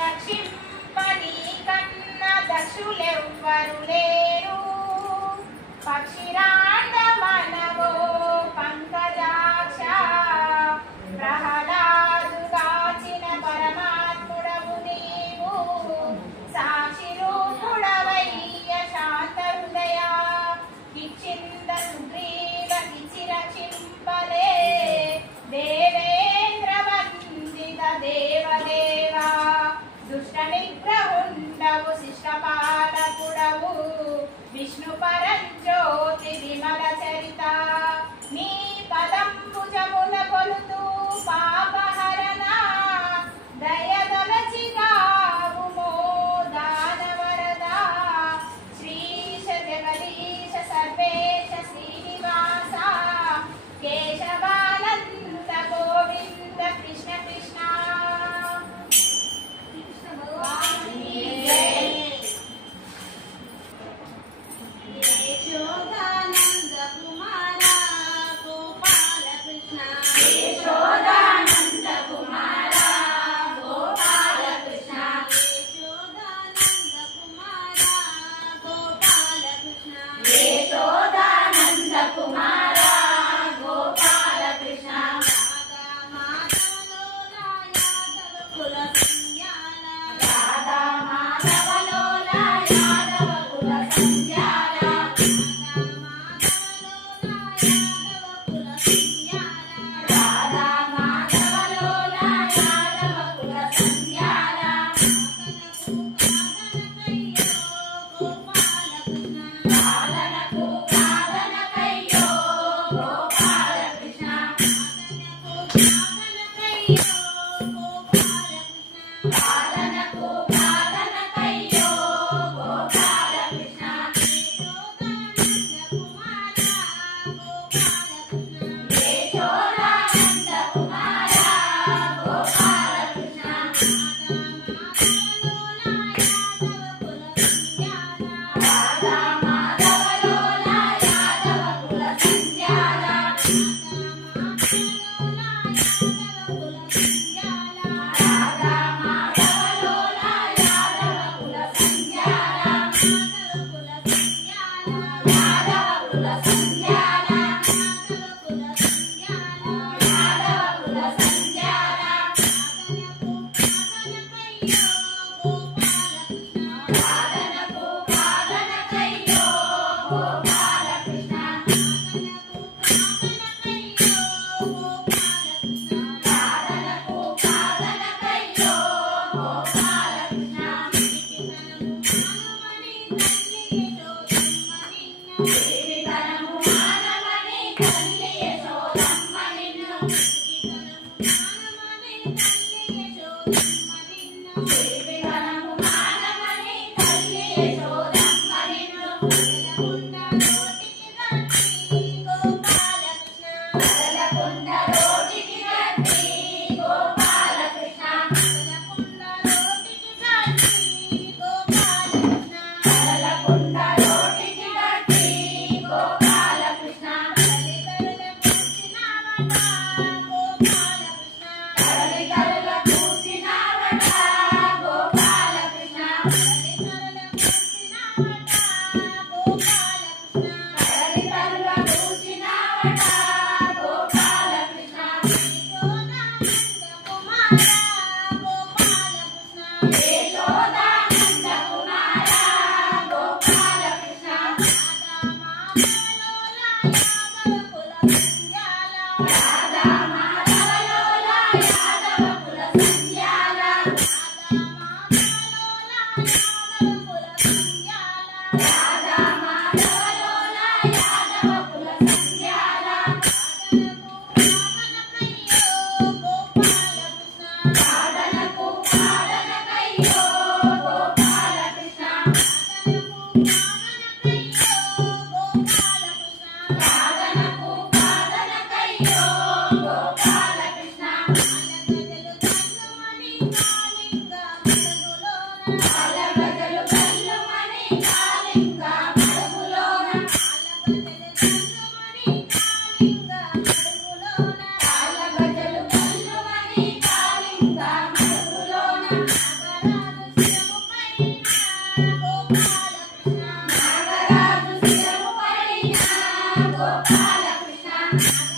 రక్షింపని కన్న దక్షులెవ్వరు లేరు, పక్షిరాండ మనవో పంకజాక్ష, ప్రహ్లాదుగాచిన పరమాత్ముడవు నీవు, సాక్షి రూపుడవయ్య శాంత హృదయ, కిచ్చింద సుగ్రీవ కిచి రక్షింపలే, దేవేంద్ర వందిత దేవదేవా, దుష్ట నిగ్రహుండవు శిష్టపాలకుడవు, విష్ణు పరంజ్యోతి విమల చరిత, నీ పదంబుజమున కొలుతూ పాపహరణ, దయదలచి కావుమో దానవరద, శ్రీశ జగదీశ సర్వేశ శ్రీనివాస, కేశవానంద గోవింద కృష్ణ కృష్ణ. యశోదానంద కుమార గోపాల కృష్ణ, యశోదానంద కుమార గోపాల కృష్ణ, యశోదానంద కుమార గోపాల కృష్ణ, యశోదానంద కుమార గోపాల కృష్ణ, రాధా మాధవలోల యాదవ కుల సంధ్యాల, రాధా మాధవలోల యాదవ కుల సంధ్యాల, పాలనకు పాలనకయ్యో గోపాల కృష్ణ, పాలనకు పాలనకయ్యో గోపాల కృష్ణ, యశోదానంద కుమార గోపాల కృష్ణ, రాధా మాధవలోల యాదవ కుల సంధ్యాల, రాధా మాధవలోల యాదవ కుల సంధ్యాల, యాదవ కుల సంధ్యాల, యాదవ కుల సంధ్యాల, పాలనకు పాలనకయ్యో గోపాల కృష్ణ, పాలనకు పాలనకయ్యో గోపాల కృష్ణ, జీవితనము మానవని తల్లి యశోదమ్మ నిన్ను, జీవితనము మానవని తల్లి యశోదమ్మ నిన్ను, కదలకుండ రోటికి గట్టి గోపాల కృష్ణ, కదలకుండ రోటికి గట్టి గోపాల కృష్ణ, కదలికరుల కూసినావట గోపాల కృష్ణ, కదలికరుల కూసినావట గోపాల కృష్ణ, యశోదానంద కుమార గోపాల కృష్ణ, రాధా మాధవలోల యాదవ కుల సంధ్యాల, రాధా మాధవలోల యాదవ కుల సంధ్యాల, పాలనకు పాలనకయ్యో గోపాల కృష్ణ, పాలనకు పాలనకయ్యో Krishna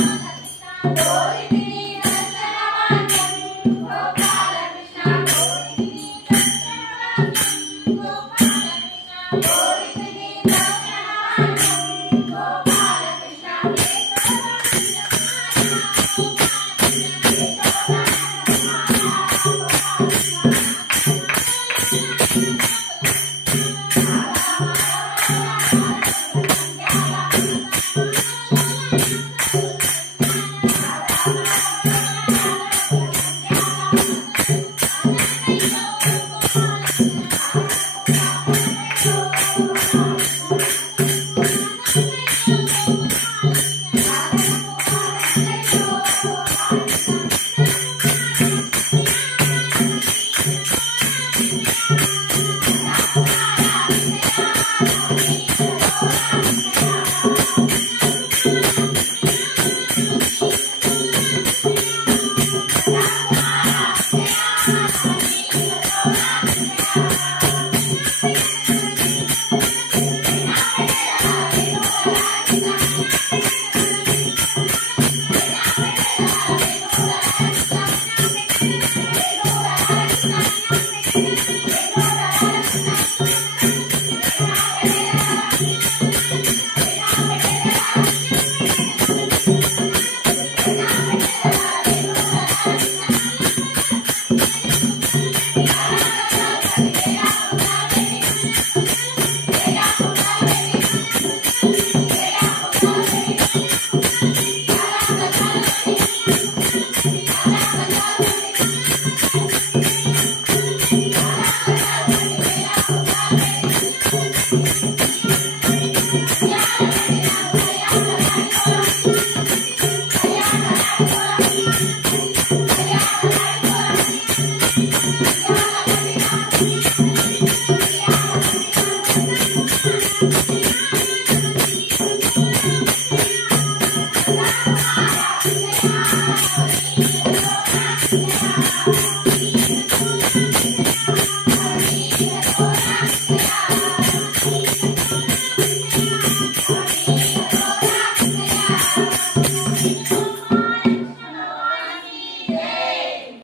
బాలకృష్ణ